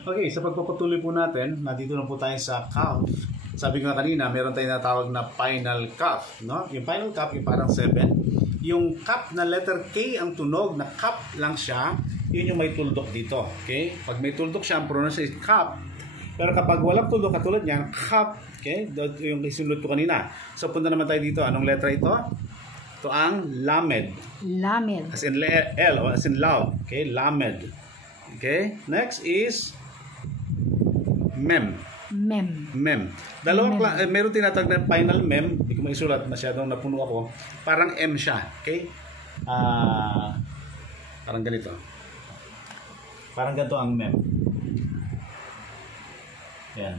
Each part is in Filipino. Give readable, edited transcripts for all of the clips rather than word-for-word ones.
Okay, sa pagpapatuloy po natin, nandito na po tayo sa calf. Sabi ko nga kanina, meron tayong natawag na final calf, no? Yung final calf, yung parang 7. Yung cap na letter K ang tunog, na cap lang siya, yun yung may tuldok dito. Okay? Pag may tuldok siya, ang pronunciation is cap. Pero kapag walang tuldok katulad niyan, cap. Okay? Yung isunod ko kanina. So, punta naman tayo dito. Anong letra ito? Ito ang lamed. Lamed. As in L, or as in loud. Okay? Lamed. Okay? Next is mem. Mem. Meron tinatawag na final mem. Hindi ko maisulat. Masyadong napuno ako. Parang M siya. Okay? Parang ganito. Parang ganito ang mem. Yan.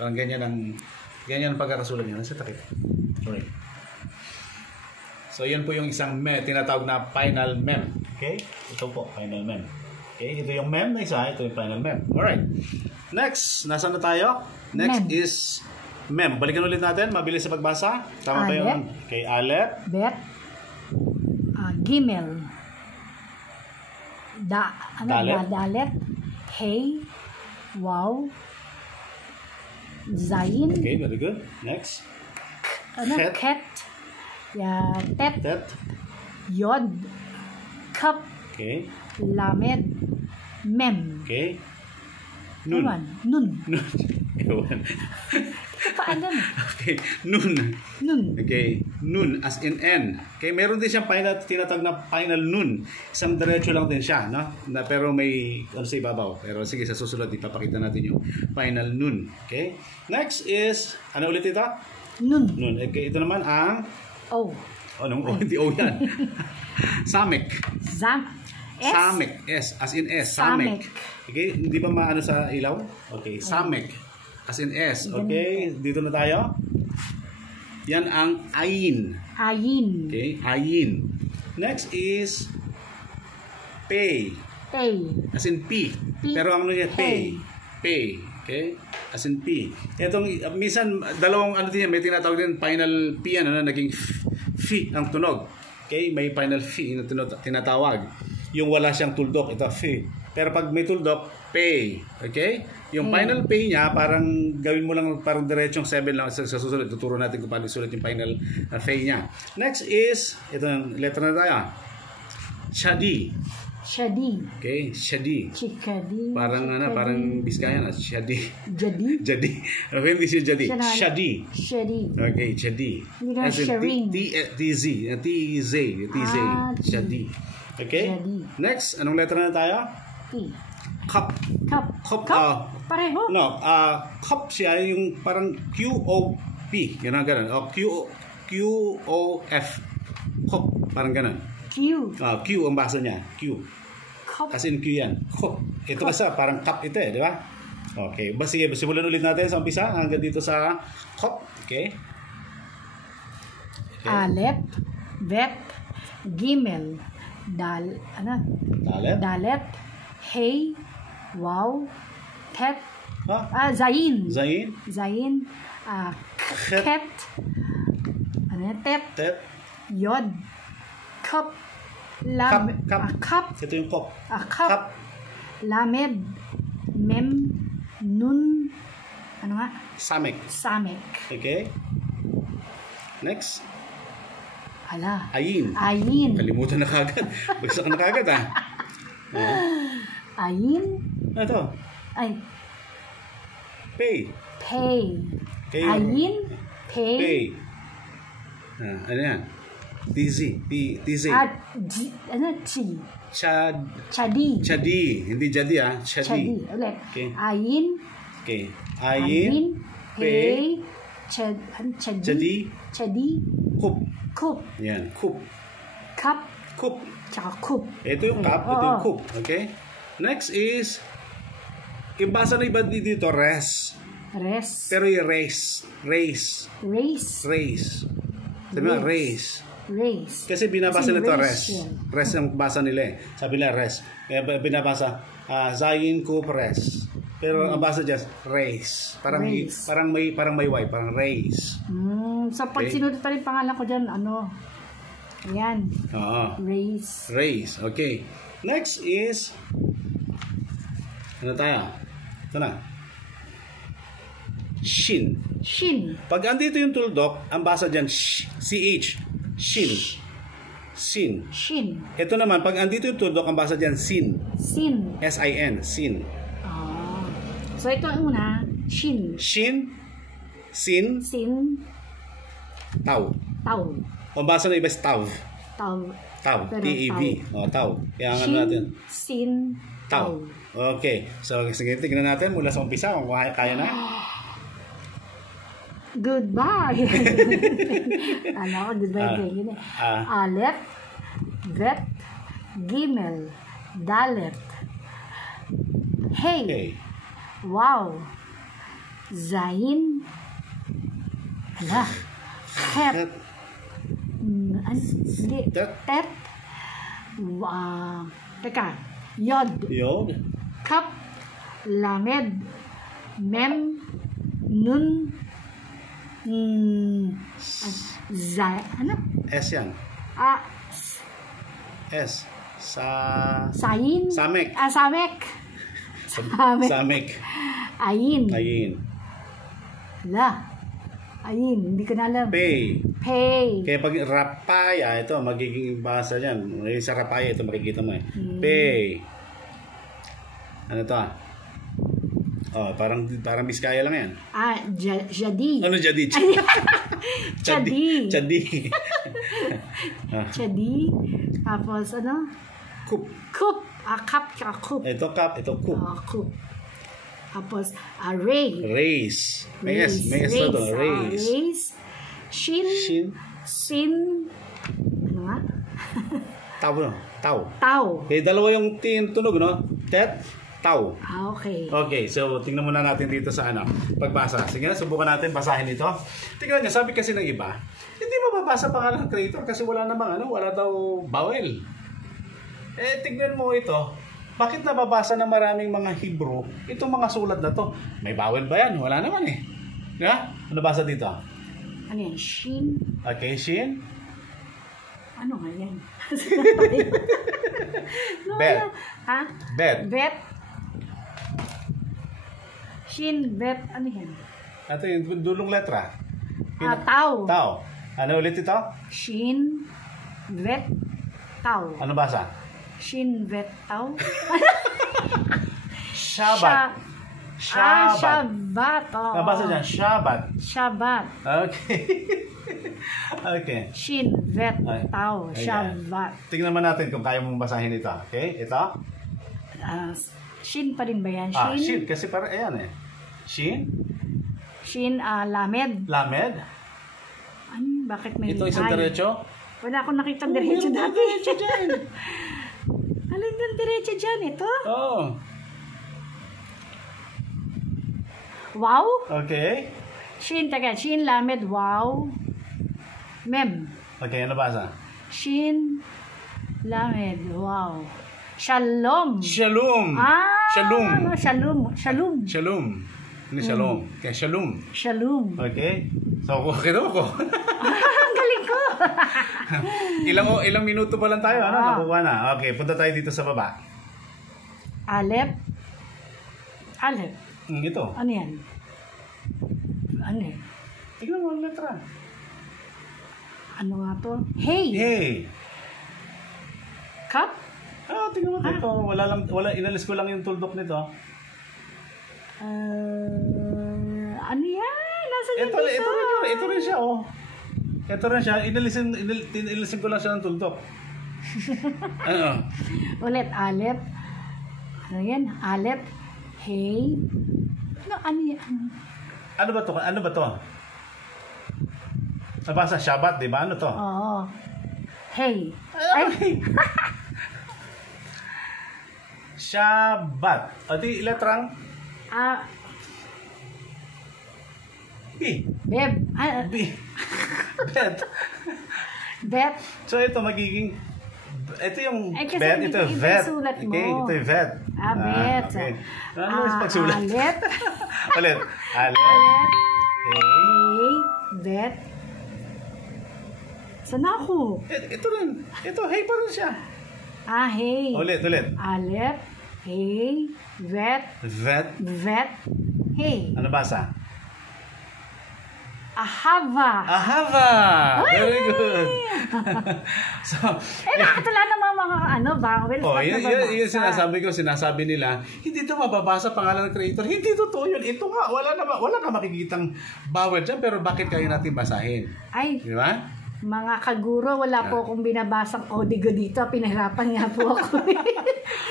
Parang ganyan ang pagkakasulat niya. Nasa takip. Sorry. So, yan po yung isang mem. Tinatawag na final mem. Okay? Ito po, final mem. Okay, ito yung mem na isa, ito yung final mem. Alright. Next, nasaan na tayo? Next is mem. Balikan ulit natin, mabilis sa pagbasa. Tama ba yun? Okay, alep. Bet. Gimel. Dalet. Hey. Wow. Zayin. Okay, very good. Next. Ket. Tet. Yod. Cup. Okay. Lamed. Mem. Okay. Nun. Ewan. Paano? Okay. Nun. Okay. Nun as in N. Okay, meron din siyang final, tinatag na final nun. Isang diretso lang din siya, no? Pero may sa ibabaw. Pero sige, sa susunod ipapakita natin yung final nun. Okay? Next is, ano ulit ito? Nun. Okay, ito naman ang O. Hindi O yan. Samek. S? Samek. S. As in S. Samek. Okay? Hindi ba maano sa ilaw? Okay. Samek. As in S. Okay? Dito na tayo. Yan ang ayin. Okay? Ayin. Next is pay. As in P. Pero ang ano niya? Pay. Okay? As in P. Itong, minsan, dalawang ano din yan, may tinatawag din final P yan, naging F ang tunog. Okay? May final F na tinatawag. Yung wala siyang tuldok, ito F. Pero pag may tuldok, pay. Okay? Yung final pay niya, parang gawin mo lang parang diretsong 7 lang sa susunod. Tuturo natin kung paano isulat yung final pay niya. Next is, ito yung letra na tayo. Shadi. Okay, Shadi. Chikadi. Parang Biskayan. Shadi. Jadi. Okay, hindi siya Jadi. Shadi. Okay, Shadi. T-Z. Shadi. Okay? Next, anong letra na tayo? P. Cup. Pareho? No, cup siya yung parang Q-O-P. Ganun. O Q-O-F. Cup. Parang ganun. Q ang basa niya. Q. Cup. As in Q yan. Cup. Ito kasi parang cup ito di ba? Okay. Sige, simulan ulit natin sa umpisa hanggang dito sa cup. Okay? Alep. Bet. Gimel. Dalet. Hey. Wow. Tet. Zayin. Ket. Tet. Yod. Cup. Cup. Ito yung cup. Cup. Lamed. Mem. Nun. Ano nga? Samek. Okay. Next. Ayin. Kalimutan na kagad. Bagsak na kagad Ayin. Ito. Pay. Ayin. Pay. Ano yan? TZ. Chadi. Hindi jadi Chadi. Ulit. Okay. Ayin. Okay. Ayin. Pay. Chadi. Kup. Yan. Kup. Tsaka kup. Ito yung cup. Ito yung kup. Okay. Next is, ibasa na iba dito, res. Pero yung race. Sabi nga, race. Kasi binabasa nito res. Res ang basa nila Sabi nila res. Kaya binabasa, Zayin Kup res. Pero ang basa just race. Parang may Y, parang race. So pag sinunod pa rin pangalan ko dyan, Ayan. Race. Okay. Next is, ano tayo? Ito na. Shin. Shin. Pag andito yung tuldok, ang basa dyan, CH. Shin. Sin. Shin. Ito naman, pag andito yung tuldok, ang basa dyan, sin. Sin. S-I-N. Sin. Oh. So ito ang una, shin. Shin. Sin. Sin. Taw. Taw. Ang basa na iba is taw. Taw. Taw. Pero T-E-V. O, taw. Kaya nga Shin, natin. sin, Taw. taw. Okay. So, sige, tignan natin mula sa umpisa kung kaya na. Goodbye. Ano ko, goodbye kayo. Aleph, Bet, Gimel, Dalet. Hey. Okay. Wow. Zain. Hala. Het. Hindi. Tet. Tet. Teka. Yod. Yod. Kap. Lamed. Mem. Nun. Ano? S yan. Ah. S. Sayin. Samek. Samek. Samek. Samek. Ayin. Ayin. La. Ayin. Hindi ko na alam. Pay. Pay. Kaya pag rapaya, ito, magiging basa dyan. Sa rapaya, ito makikita mo eh. Pay. Ano to ah? Oh, parang Biskaya lang yan. Jadi. Ano jadi? Jadi. Jadi. Jadi. Tapos ano? Kup. Kup. Kap tsaka kup. Ito cup, ito kup. Kup. Tapos ray. Race. May S na to. Race. Race. Shin. Shin. Sin. Ano nga? Taw, no? Taw. Taw. Okay, dalawa yung tunog, no? Tet, taw. Okay. Okay, so tingnan muna natin dito sa pagbasa. Sige na, subukan natin basahin ito. Tingnan niyo, sabi kasi ng iba, hindi mababasa pangalan ng creator kasi wala namang wala daw vowel. Eh, tignan mo ito. Bakit nababasa ng maraming mga Hebrew itong mga sulat na to? May vowel ba yan? Wala naman eh. Diba? Ano basa dito? Ano yan? Shin? Okay, Shin. Ano nga yan? Bet. Ha? Bet. Bet. Shin, bet. Ano yan? Ito yung dulong letra. Tau. Tao. Ano ulit ito? Shin, vet, tau. Ano basa? Shin, vet, tau. Shabbat. Shabbat. Oh. Nabasa dyan, Shabbat. Shabbat. Okay. Okay. Shin, vet, tau. Ayan. Shabbat. Tingnan mo natin kung kaya mong basahin ito. Okay? Ito? Shin pa rin ba yan? Shin. Kasi parang, ayan eh. Shin? Shin, lamed. Lamed? Ano? Bakit may Ito isang diretso? Wala akong nakita diretso dati. Diretso dyan. Alin ng diretso dyan? Ito? Oh. Wow? Okay. Shin, taga. Shin, lamed, wow. Mem. Okay, ano basa? Shin, lamed, wow. Shalom. Shalom. Shalom. Shalom. Shalom. Shalom. Ini shalom. Okay, shalom. Shalom. Okay. So, okay daw ako. Ang galing ko. ilang minuto pa lang tayo, ano? Nakuha na. Okay, punta tayo dito sa baba. Aleph. Aleph. Ito. Ano yan? Ano yan? Tingnan mo ang letra. Ano nga to? Hey. Hey. Cup. Tingnan mo dito. Wala, inalis ko lang yung tuldok nito. Ano yan? Nasa dito? Ito rin siya, oh. Ito rin siya. Inalisin ko lang siya ng tuldok. Ano? Ulit, Aleph. Ano yan? Aleph. Hey. Ano yan? Ano ba to? Ano ba to? Nabasa Shabbat, di ba? Ano to? Oo. Hey. Ay! Shabbat. O, di letrang? B. Beb. B. Bet. Bet. So, ito magiging... Ito yung kasi bet, ito iba vet. sulat mo. Okay, ito yung vet. Bet. Okay. Ano yung pagsulat? Aleph. Ulit. Aleph. Aleph. Hey. Hey. Bet. Saan ako? Ito rin. Ito, hey pa rin siya. Hey. Ulit. Aleph. Hey. Vet. Vet. Hey. Ano basa? Ahava. Very good. So, nakatula naman mga vowels. yun sinasabi nila, hindi ito mababasa pangalan ng creator. Hindi totoo yun. Ito nga, wala ka makikitang vowel dyan, pero bakit kaya natin basahin? Ay, di ba? Mga kaguro, wala po akong binabasang kodigo dito. Pinahirapan nga po ako.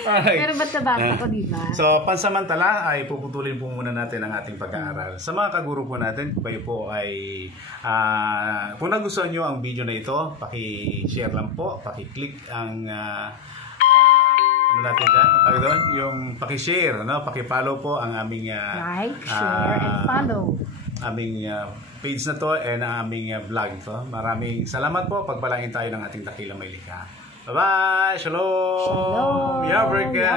Alright. Pero ba't nabasa ko, di ba? So, pansamantala ay puputulin po muna natin ang ating pag-aaral. Sa mga kaguro po natin, kung kayo po ay kung nagustuhan nyo ang video na ito, paki-share lang po, paki-click ang ano natin dyan? Tawag doon? Yung paki-share, no? Paki-follow po ang aming like, share, and follow. Aming page na to and ang aming vlog to. Maraming salamat po. Pagpalain tayo ng ating dakilang may likha. Bye-bye! Shalom! Shalom! Yabrika!